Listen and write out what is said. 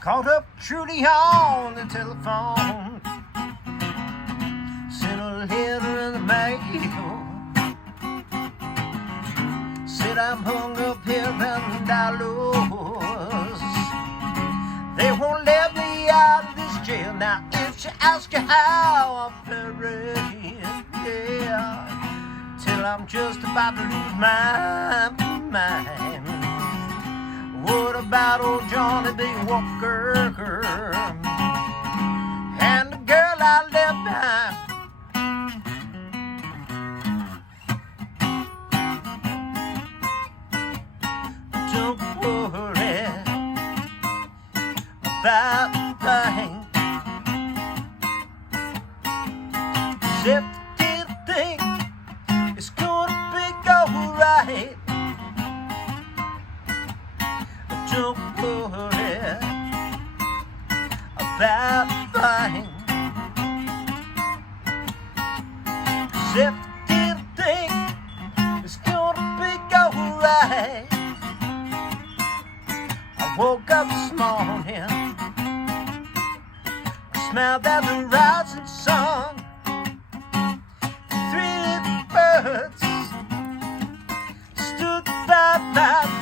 Called up Trudy on the telephone, sent a letter in the mail. Said I'm hung up here in Dallas. They won't let me out of this jail. Now if she asks you how I'm faring, yeah, till I'm just about to lose my mind. What about old Johnny B. Walker and the girl I left behind? Don't worry about a thing, except to think it's gonna be alright. Don't worry about a thing, except to think it's gonna be alright. I woke up this morning, smelled that the rising sun, 3 little birds stood by my